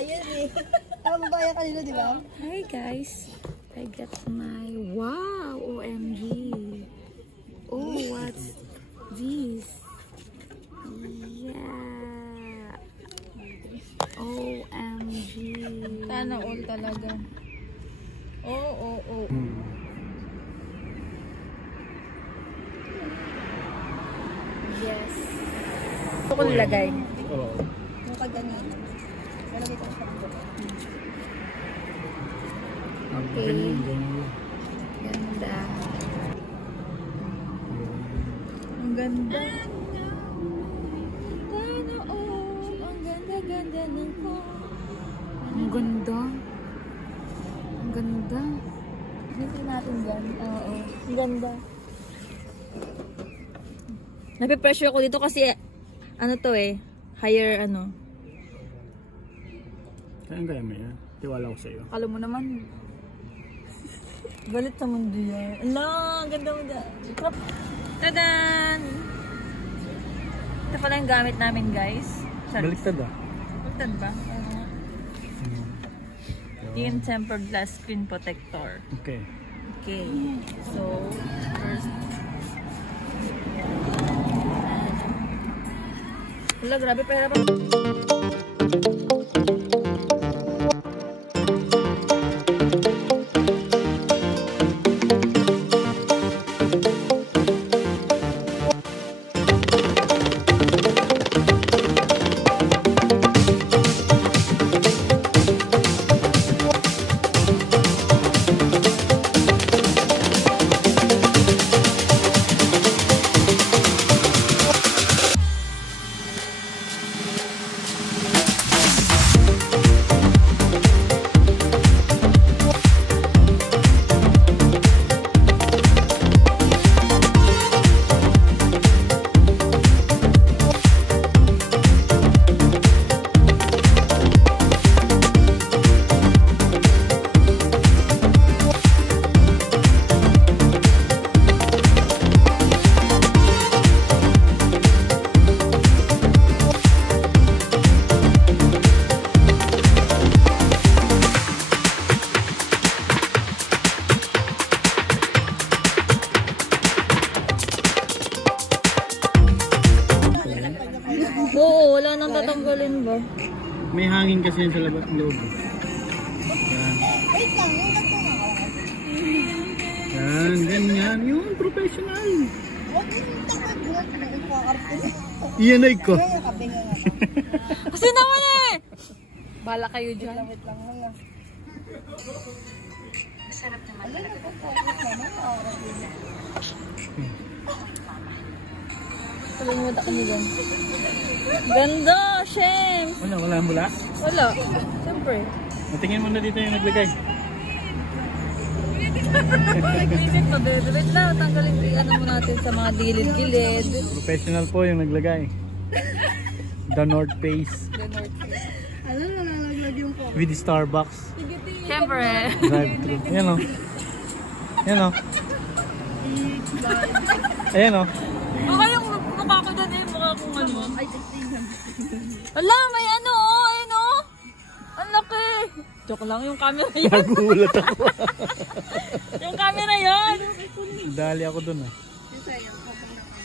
bayan eh. Tama bayan kanina, di ba? Hi guys. I got my wow OMG. Oh, what's this? Yeah. OMG. Sana all talaga. Oh. Yes. Ito ko nilagay. Oo. Yung kaganito. Nalagay ko sa buko. Okay. Ganda. Ang ganda. Sana all. Ang ganda-ganda ng ko. Ang ganda. Ang ganda. Hindi natin dyan. Oo. Ang ganda. Napipressure ko dito kasi ano to eh. Higher ano. Kaya mo yan. Tiwala ko sa iyo. Akala mo naman. Galit sa mundo yan. Ala, ang ganda mo dyan. Tadan! Ito pala yung gamit namin guys. Baliktad ah. Baliktad ba? Thin tempered glass screen protector. Okay. Okay. So, first. Wala, grabe pa hirap. Oo, wala nang tatanggalin ba? May hangin kasi yan sa labas ng loob. Yan. Wait lang, yung gato na ako. Yan, ganyan. Yung professional. Huwag yung takot. Huwag na ipakarte. Iyan ay ko. Kaya kape nga nga. Kasi naman eh! Bala kayo dyan. Wait lang nga. Masarap naman. Alam na po po. Palimutan kami dyan. Ganda! Shame! Wala mula? Wala. Siyempre. Natingin mo na dito yung naglagay. Nag-visit pa din. Wait lang, tanggalin ano mo natin sa mga gilid-gilid. Professional po yung naglagay. The North Face. The North Face. Alam na nalaglag yung po. With Starbucks. Siyempre. Drive-thru. Ayan o. Ayan o. Ayan o. Baka yung mukha ko dyan eh. Mukha kong ano. Ala, may ano oh. Ayun oh. Ang laki. Joke lang yung camera yan. Nagulat ako. Yung camera yan. Dali ako dun ah.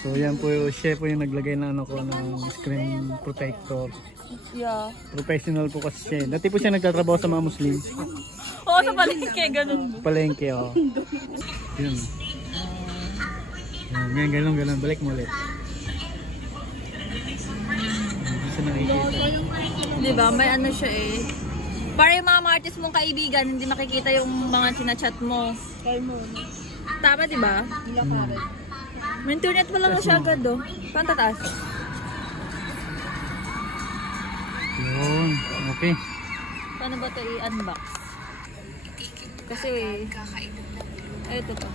So yan po, siya po yung naglagay na ano ko ng screen protector. Yeah. Professional po kasi siya. Dati po siya nagtatrabaho sa mga Muslim. Oo, sa palengke. Ganun. Palengke oh. Yun. Yan, ganun. Balik mo ulit. Hindi siya nakikita. Diba? May ano siya eh. Para yung mga artist mong kaibigan, hindi makikita yung mga sinachat mo. Kaya mo. Tama diba? Hila ka rin. May internet mo lang na siya agad oh. Paano tataas? Yun. Okay. Paano ba ito i-unbox? Kasi ay ito to.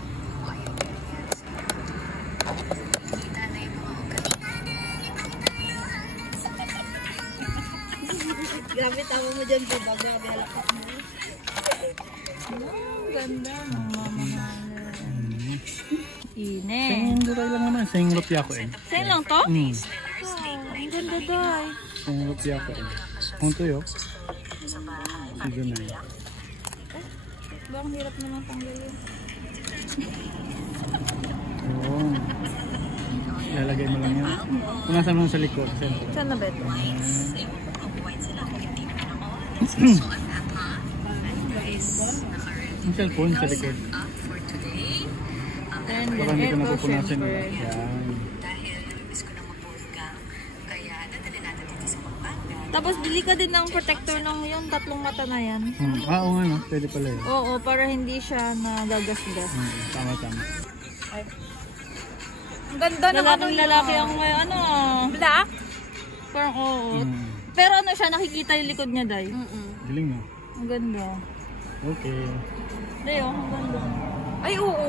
Grabe, tama mo dyan, diba? Grabe, halakap mo. Ganda ng mamahal. Ine. Sing duray lang naman. Sing rupya ko eh. Sa'yo lang to? Hmm. Oh, ang ganda doy. Sing rupya ko eh. Kung to yun. Dito na yun. Bang hirap naman tanggalin. Oo. Lalagay mo lang yan. Kung nasa mo sa likod. Saan na ba ito? Yung cellphone sa likod. And Baka hindi ko ito napupunasan. syempre. Yan. Tapos bili ka din ng protector ng yung tatlong mata na yan. Oo nga no. Pwede pala yun. Oo, para hindi siya nagagasgas. Tama. Ang ganda ng lalaki ang may ano ah. Black? Parang oo. Pero ano siya, nakikita yung likod niya, Day. Galing no. Ang ganda. Okay. Day, oh, ang ganda. Ay, oo.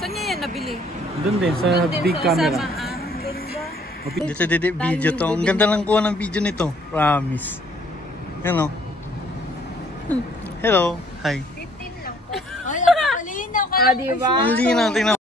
Saan niya yan nabili? Doon din sa Doon din big sa camera. Samaan. Ang ganda. Dito sa video to. Ang ganda lang kuha ng video nito. Promise. Yan o. Hello. Hi. Ay, ang kalinaw ka. Diba? Hindi na. Tingnan